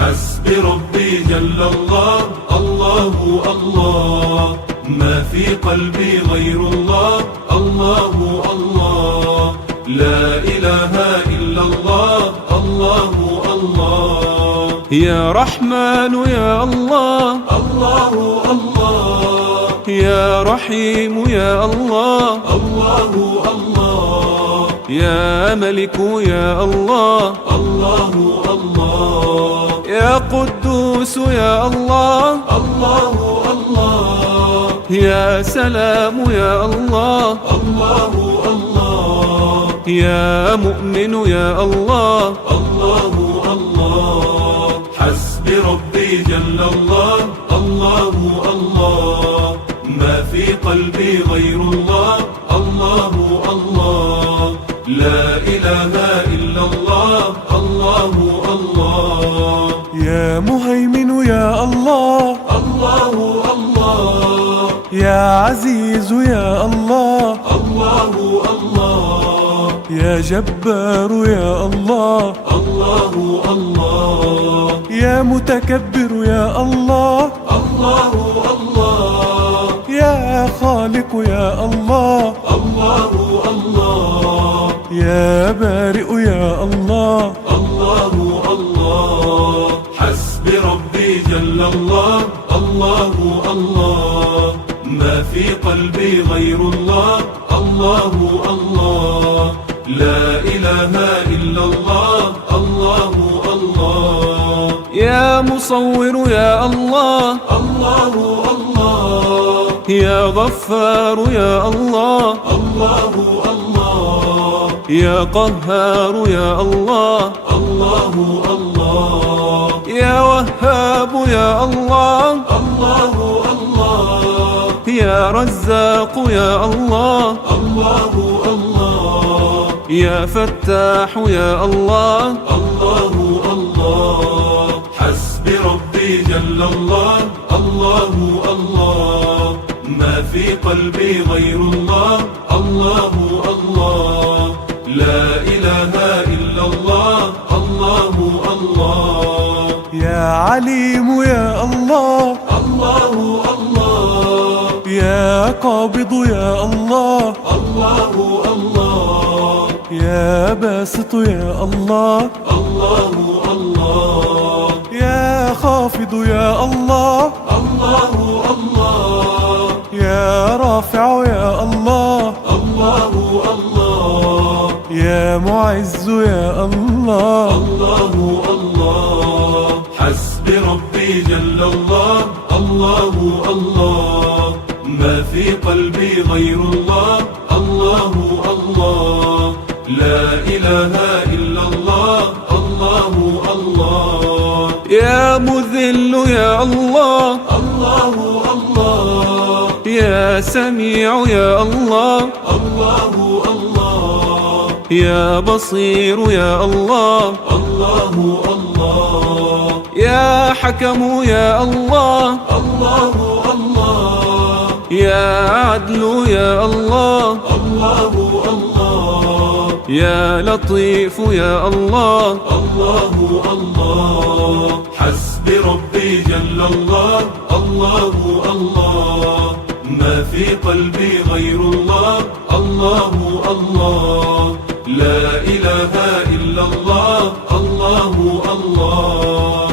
حسبي ربي جل الله، الله الله، ما في قلبي غير الله، الله الله، لا إله إلا الله، الله الله. يا رحمن يا الله، الله الله، يا رحيم يا الله، الله الله، يا ملك يا الله، الله الله، يا قدوس يا الله، الله الله، يا سلام يا الله، الله الله، يا مؤمن يا الله، الله الله. حسبي ربي جل الله، الله الله، ما في قلبي غير الله، الله الله، لا إله إلا الله، الله الله. يا مهيمن يا الله، الله الله، يا عزيز يا الله، الله الله، يا جبار يا الله، الله الله، يا متكبر يا الله، الله الله، يا خالق يا الله، الله الله، يا بارئ يا الله، الله الله. حسبي ربي جل الله، الله الله، ما في قلبي غير الله، الله الله، لا إله إلا الله، الله الله. يا مصور يا الله، الله الله، يا غفار يا الله، الله الله، يا قهار يا الله، الله الله، يا وهاب يا الله، الله الله، يا رزاق يا الله، الله الله، يا فتاح يا الله، الله الله. حسبي ربي جل الله، الله الله، ما في قلبي غير الله، الله الله، لا إله إلا الله، الله الله. يا عليم يا الله، الله الله، يا قابض يا الله، الله الله، يا باسط يا الله، الله الله، يا خافض يا الله، الله الله، يا رافع يا الله، الله الله، يا معز يا الله، الله الله. حسبي ربي جل الله، الله الله، ما في قلبي غير الله، الله الله، لا إله إلا الله، الله الله. يا مذل يا الله، الله الله، يا سميع يا الله، الله الله، يا بصير يا الله، الله الله، يا حكم يا الله، الله الله، يا عدل يا الله، الله الله، يا لطيف يا الله، الله الله. حسبي ربي جل الله، الله الله، ما في قلبي غير الله، الله الله، لا إله إلا الله، الله الله.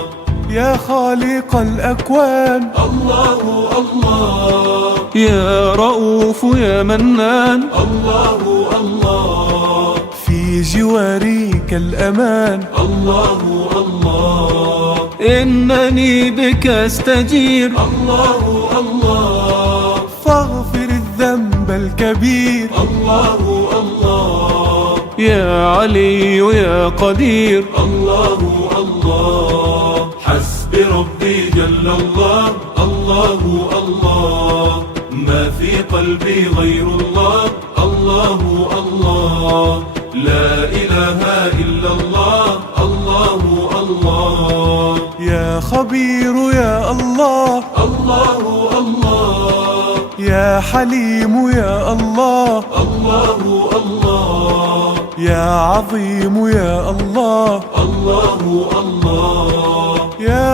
يا خالق الأكوان، الله الله، يا رؤوف يا منان، الله الله، في جواريك الأمان، الله الله، إنني بك أستجير، الله الله، فاغفر الذنب الكبير، الله الله، يا علي يا قدير، الله الله. حسبي ربي جل الله، الله الله، ما في قلبي غير الله، الله الله، لا إله إلا الله، الله الله. يا خبير يا الله، الله الله، يا حليم يا الله، الله الله، يا عظيم يا الله، الله الله،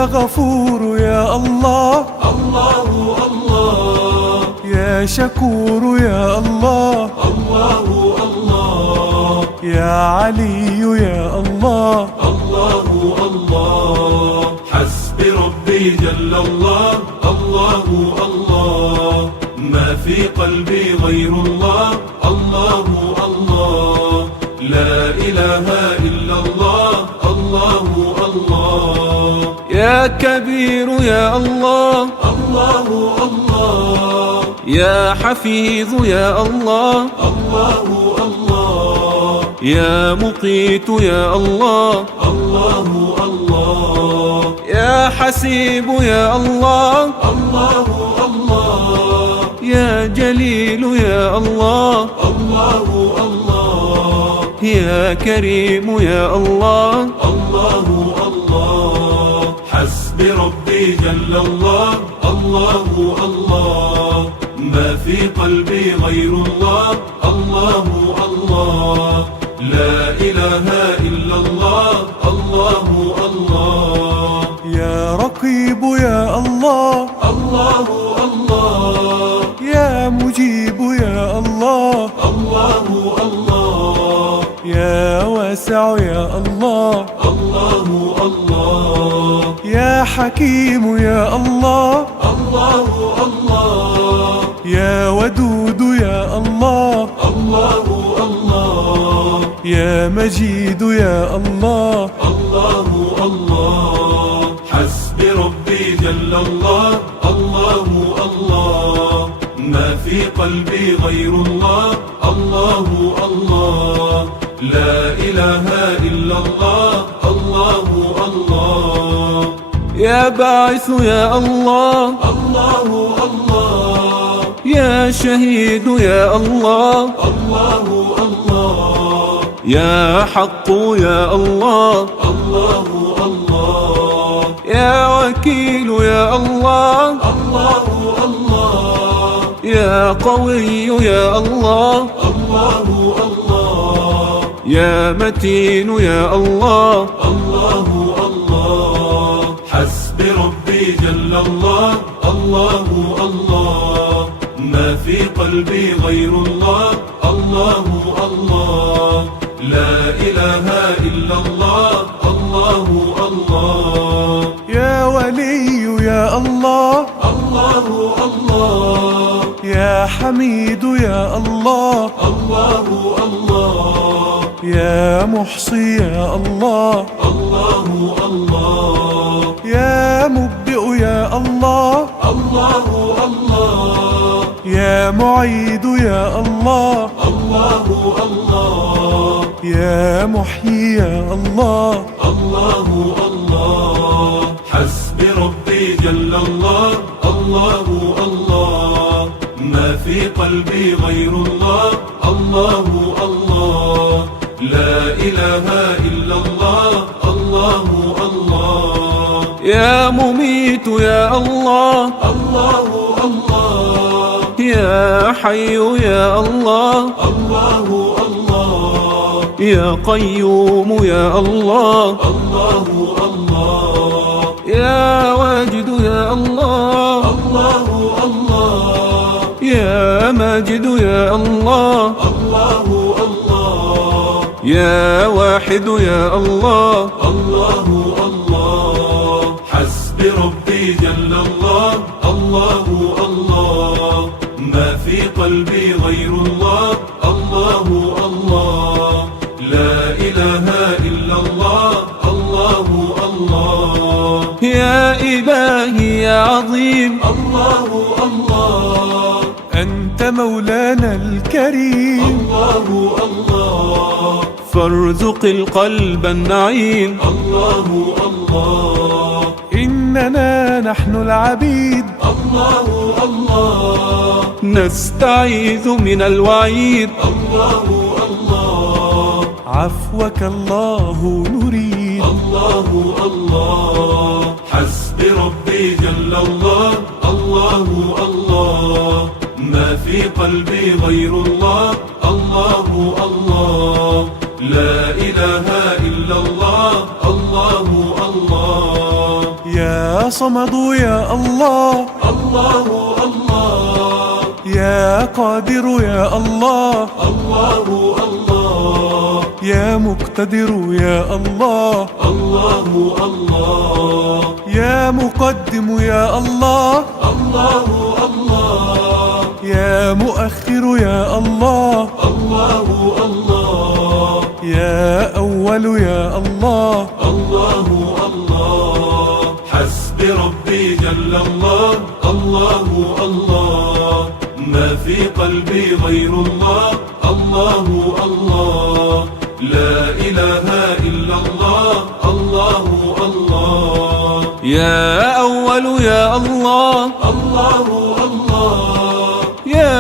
يا غفور يا الله، الله الله، يا شكور يا الله، الله الله، يا علي يا الله، الله الله، حسبي ربي جل الله، الله الله، ما في قلبي غير الله، الله الله، لا إله إلا الله، الله الله، يا كبير يا الله، الله الله، يا حفيظ يا الله، الله الله، يا مقيت يا الله، الله الله، يا حسيب يا الله، الله الله، يا جليل يا الله، الله الله، يا كريم يا الله، الله الله، حسبي ربي جل الله، الله الله، ما في قلبي غير الله، الله الله، لا إله إلا الله، الله الله، يا رقيب يا الله، الله الله، يا مجيب يا الله، الله الله، يا واسع يا الله، الله الله، يا حكيم يا الله، الله الله، يا ودود يا الله، الله الله، يا مجيد يا الله، الله الله، حسبي ربي جل الله، الله الله، ما في قلبي غير الله، الله الله، لا إله إلا الله، الله الله، يا باعث يا الله، الله الله، يا شهيد يا الله، الله الله، يا حق يا الله، الله الله، يا وكيل يا الله، الله الله، يا قوي يا الله، الله الله، يا متين يا الله، الله الله، حسبي ربي جل الله، الله الله، ما في قلبي غير الله، الله الله، لا إله إلا الله، الله الله، يا ولي يا الله، الله الله، يا حميد يا الله، الله الله، يا محصي يا الله، الله الله، يا مبدئ يا الله، الله الله، يا معيد يا الله، الله الله، يا محيي يا الله، الله الله، حسبي ربي جل الله، الله الله، ما في قلبي غير الله، الله الله، لا إله إلا الله، الله الله، يا مميت يا الله، الله الله، يا حي يا الله، الله الله، يا قيوم يا الله، الله الله، يا واجد يا الله، الله الله، يا ماجد يا الله، الله الله، يا واحد يا الله، الله الله، حسبي ربي جل الله، الله الله، ما في قلبي غير الله، الله الله، لا إله إلا الله، الله الله، يا إلهي يا عظيم، الله الله، أنت مولانا الكريم، الله الله، فارزق القلب النعيم، الله الله، إننا نحن العبيد، الله الله، نستعيذ من الوعيد، الله الله، عفوك الله نريد، الله الله، حسبي ربي جل الله، الله الله، ما في قلبي غير الله، الله الله، لا إله إلا الله، الله الله، يا صمد يا الله، الله الله، يا قادر يا الله، الله الله، يا مقتدر يا الله، الله الله، يا مقدم يا الله، الله الله، يا مؤخر يا الله، الله الله، يا أول يا الله، الله الله، حسب ربي جل الله، الله الله، ما في قلبي غير الله، الله الله، لا إله إلا الله، الله الله، يا أول يا الله، الله الله، يا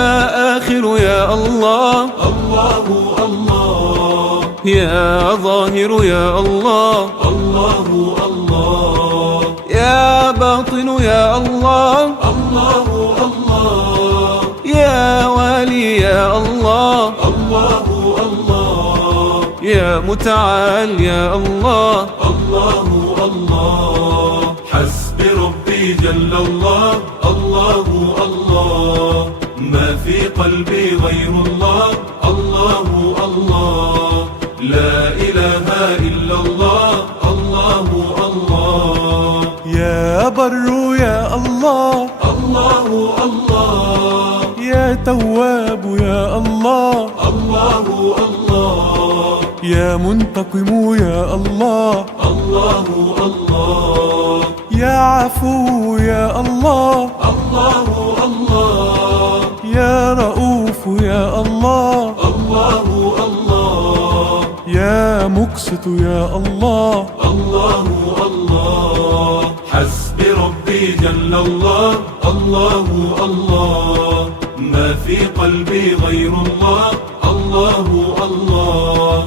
آخر يا الله، الله الله، يا ظاهر يا الله، الله الله، يا باطن يا الله، الله الله، يا والي يا الله، الله الله، يا متعال يا الله، الله الله، حسب ربي جل الله، الله الله، ما في قلبي غير الله، الله الله، لا إله إلا الله، الله الله، يا بر يا الله، الله الله، يا تواب يا الله، الله الله، يا منتقم يا الله، الله الله، يا عفو يا الله، الله الله، يا رؤوف يا الله، الله الله، يا مقسط يا الله، الله الله، حسب ربي جل الله، الله الله، ما في قلبي غير الله، الله الله،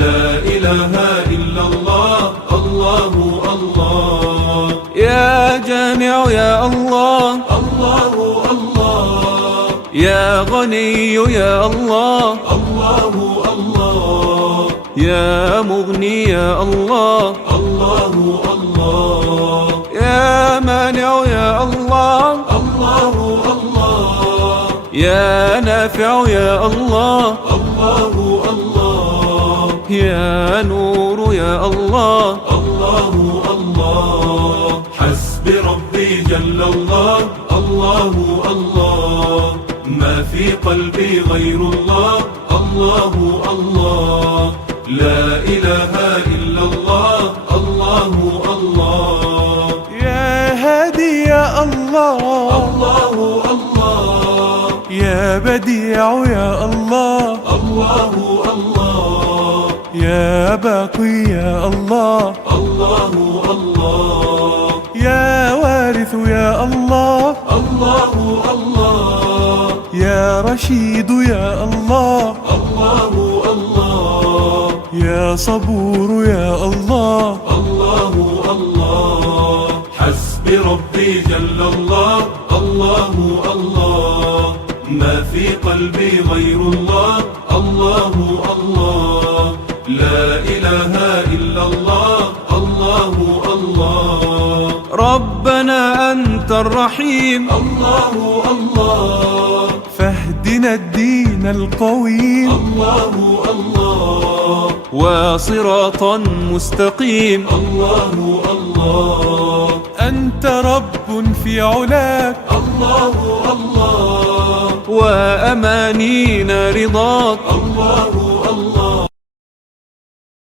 لا إله إلا الله، الله الله، يا جامع يا الله، الله الله، يا غني يا الله، الله الله، يا مغني يا الله، الله الله، يا مانع يا الله، الله الله، يا نافع يا الله، الله الله، يا نور يا الله، الله الله، حسب ربي جل الله، الله الله، ما في قلبي غير الله، الله الله، لا إله إلا الله، الله الله، يا هادي يا الله، الله الله، يا بديع يا الله، الله الله، يا باقي يا الله، الله الله، يا وارث يا الله، الله الله، يا رشيد يا الله، الله الله، يا صبور يا الله، الله الله، حسب ربي جل الله، الله الله، ما في قلبي غير الله، الله الله، لا إله إلا الله، الله الله، ربنا أنت الرحيم، الله الله، فاهدنا الدين القويم، الله الله، وصراطا مستقيم، الله الله، أنت رب في علاك، الله الله، وأمانينا رضاك، الله